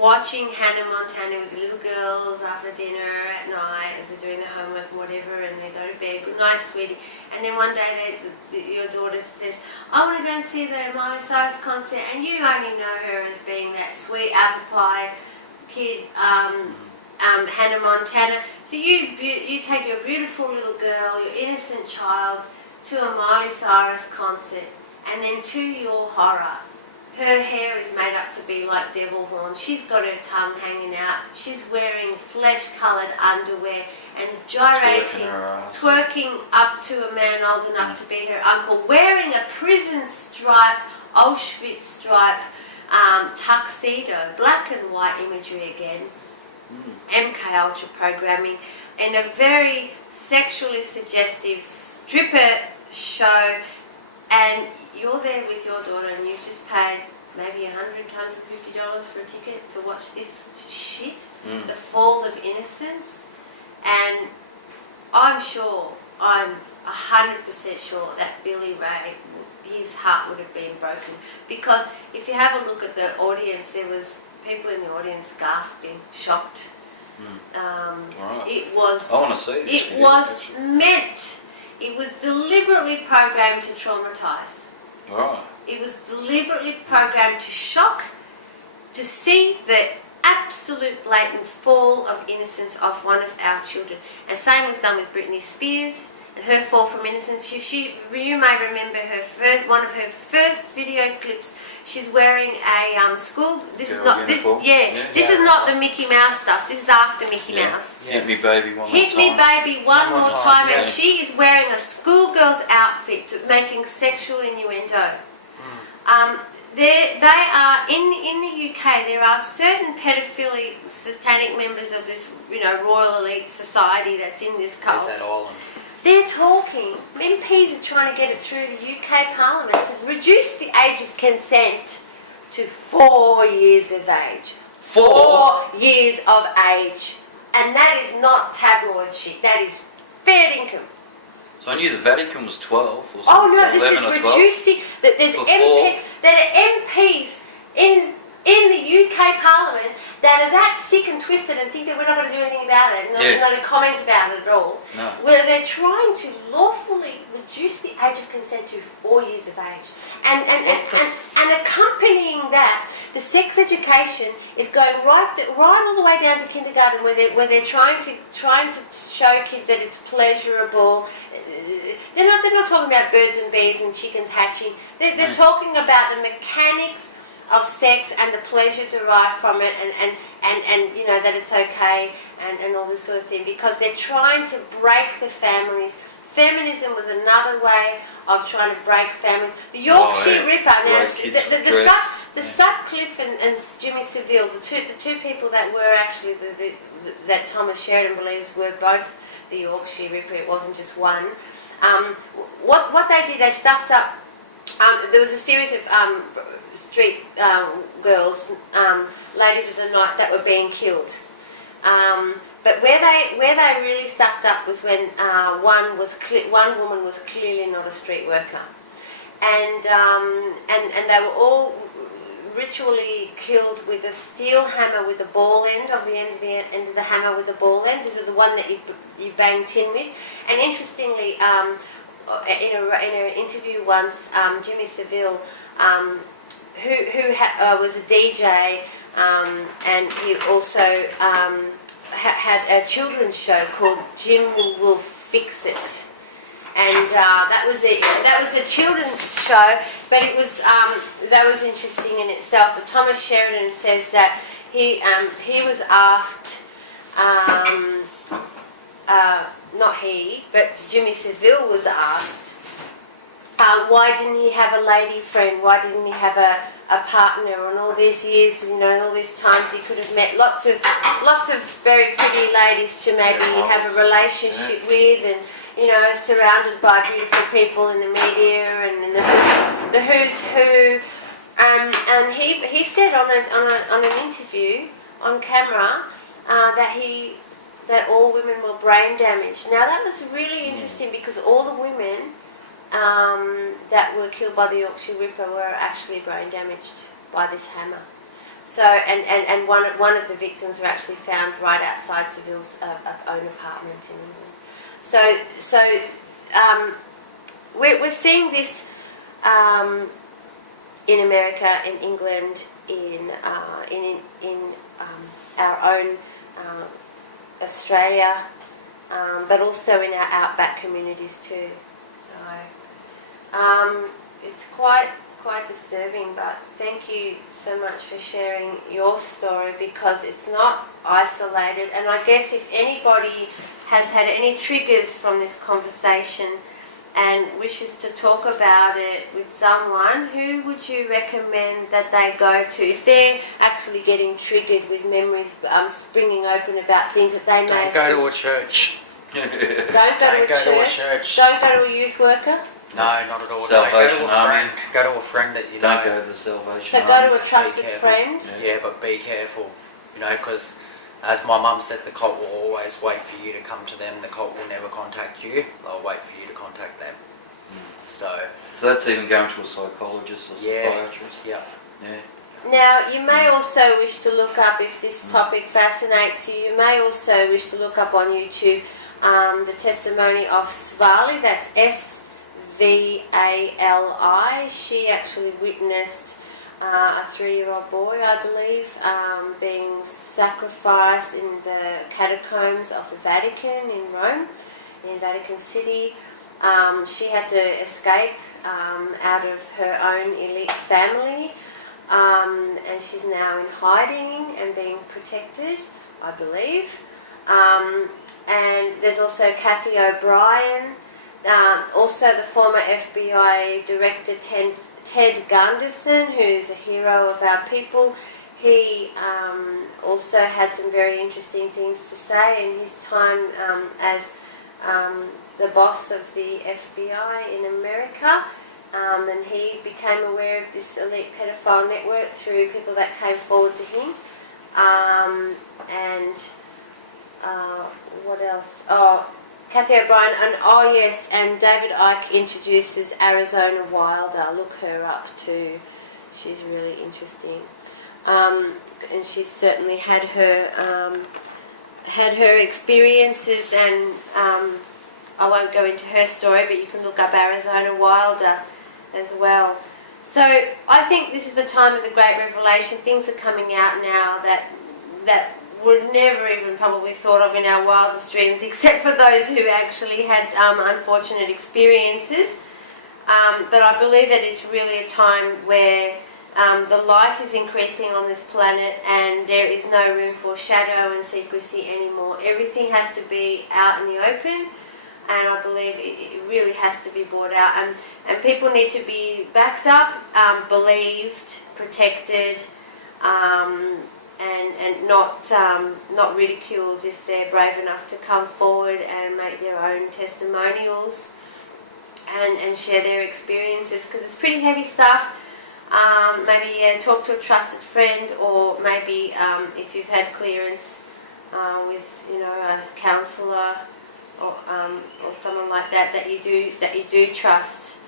watching Hannah Montana with the little girls after dinner at night as they're doing their homework and whatever, and they go to bed, good night, sweetie. And then one day your daughter says, I want to go and see the Miley Cyrus concert, and you only know her as being that sweet apple pie kid, Hannah Montana. So you take your beautiful little girl, your innocent child, to a Miley Cyrus concert, and then to your horror, her hair is made up to be like devil horns. She's got her tongue hanging out. She's wearing flesh-coloured underwear and gyrating, twerking up to a man old enough to be her uncle, wearing a prison stripe, Auschwitz stripe tuxedo, black and white imagery again, MK Ultra programming, and a very sexually suggestive stripper show, and you're there with your daughter and you've just paid maybe $100, $150 for a ticket to watch this shit, the fall of innocence. And I'm 100% sure that Billy Ray, his heart would have been broken, because if you have a look at the audience, there was people in the audience gasping, shocked. Right. It was. I want to see this. It was meant. It was deliberately programmed to traumatise. Right. It was deliberately programmed to shock, to see the absolute blatant fall of innocence of one of our children. And same was done with Britney Spears and her fall from innocence. You may remember one of her first video clips. She's wearing a school. This is not. This is not the Mickey Mouse stuff. This is after Mickey Mouse. Hit me, baby, one more time. Hit me, baby, one more time. Yeah. And she is wearing a schoolgirl's outfit, making sexual innuendo. They are in the UK. There are certain paedophilic, satanic members of this, royal elite society that's in this cult. There's that island. They're talking. MPs are trying to get it through the UK Parliament to reduce the age of consent to 4 years of age. 4 years of age, and that is not tabloid shit. That is fair income. So I knew the Vatican was 12 or something. Oh no, this 11 is or 12. reducing. That there's MPs in the UK Parliament that are that sick and twisted and think that we're not going to do anything about it, and they're not going to comment about it at all. No. Where they're trying to lawfully reduce the age of consent to 4 years of age, and accompanying that, the sex education is going right all the way down to kindergarten, where they're trying to show kids that it's pleasurable. They're not talking about birds and bees and chickens hatching. They're talking about the mechanics of sex and the pleasure derived from it, and that it's okay and all this sort of thing, because they're trying to break the families. Feminism was another way of trying to break families. The Yorkshire Ripper, now the Sutcliffe and Jimmy Savile, the two people that were actually that Thomas Sheridan believes were both the Yorkshire Ripper. It wasn't just one. What they did, they stuffed up. There was a series of street girls, ladies of the night, that were being killed. But where they really stuffed up was when one woman was clearly not a street worker, and they were all ritually killed with a steel hammer with a ball end of the end of the hammer with a ball end. This is the one that you bang tin with. And interestingly, in an interview once, Jimmy Savile, who was a DJ, and he also had a children's show called Jim Will Fix It. And that was a children's show, but it was that was interesting in itself. But Thomas Sheridan says that he was asked, not he, but Jimmy Savile was asked why didn't he have a lady friend? Why didn't he have a partner? And all these years, and all these times, he could have met lots of very pretty ladies to maybe have a relationship with, and surrounded by beautiful people in the media and the who's who. And he said on an interview on camera that all women were brain damaged. Now that was really interesting, because all the women that were killed by the Yorkshire Ripper were actually brain damaged by this hammer. So and one of the victims were actually found right outside Seville's own apartment in England. So we're seeing this in America, in England, in our own Australia, but also in our outback communities too. So it's quite disturbing, but thank you so much for sharing your story, because it's not isolated. And I guess if anybody has had any triggers from this conversation and wishes to talk about it with someone, who would you recommend that they go to if they're actually getting triggered with memories springing open about things that they may Don't go to a church. Don't go to a church. Don't go to a youth worker. No, not at all. Salvation Army. Go to a friend that you Don't know. go to the Salvation So Army. go to a trusted friend. Yeah, but be careful, because as my mum said, the cult will always wait for you to come to them. The cult will never contact you. They'll wait for you to contact them. So that's even going to a psychologist or Yeah. psychiatrist. yeah. Yeah. Now, you may also wish to look up, if this topic fascinates you, you may also wish to look up on YouTube the testimony of Svali. That's Svali. She actually witnessed a 3-year-old boy, I believe, being sacrificed in the catacombs of the Vatican in Rome, in Vatican City. She had to escape out of her own elite family, and she's now in hiding and being protected, I believe. And there's also Kathy O'Brien, also the former FBI Director Ted Gunderson, who's a hero of our people. He also had some very interesting things to say in his time as the boss of the FBI in America. And he became aware of this elite pedophile network through people that came forward to him. What else? Oh, Kathy O'Brien, and David Icke introduces Arizona Wilder. Look her up too. She's really interesting. And she's certainly had her experiences, and I won't go into her story, but you can look up Arizona Wilder as well. So I think this is the time of the Great Revelation. Things are coming out now that were never even probably thought of in our wildest dreams, except for those who actually had unfortunate experiences. But I believe that it's really a time where the light is increasing on this planet, and there is no room for shadow and secrecy anymore. Everything has to be out in the open, and I believe it really has to be brought out. And people need to be backed up, believed, protected, and not ridiculed if they're brave enough to come forward and make their own testimonials and share their experiences, because it's pretty heavy stuff. Maybe talk to a trusted friend, or maybe if you've had clearance with a counsellor or someone like that you do trust.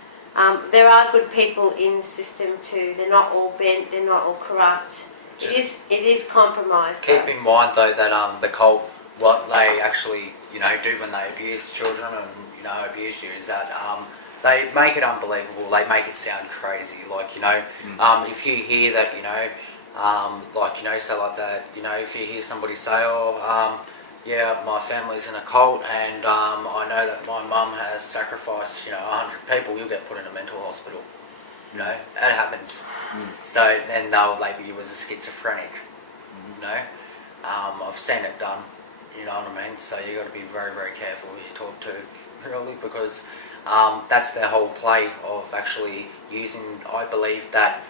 There are good people in the system too. They're not all bent. They're not all corrupt. It is compromised. Keep in mind though that the cult, what they actually do when they abuse children and abuse you, is that they make it unbelievable. They make it sound crazy. Like if you hear that say like that, if you hear somebody say, yeah, my family's in a cult, and I know that my mum has sacrificed 100 people, you'll get put in a mental hospital. That happens. So then they'll label you as a schizophrenic. I've seen it done. You know what I mean? So you got to be very, very careful who you talk to, really, because That's their whole play of actually using. I believe that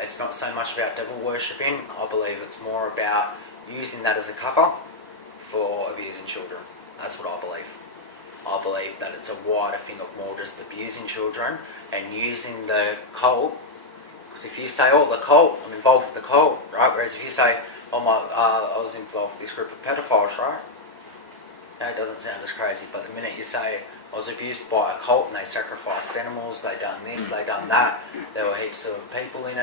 it's not so much about devil worshipping. I believe it's more about using that as a cover for abusing children. That's what I believe. I believe that it's a wider thing of more just abusing children and using the cult. Because if you say, oh, the cult, I'm involved with the cult, right? Whereas if you say, oh, I was involved with this group of pedophiles, right? No, it doesn't sound as crazy, but the minute you say, I was abused by a cult and they sacrificed animals, they done this, they done that, there were heaps of people in it,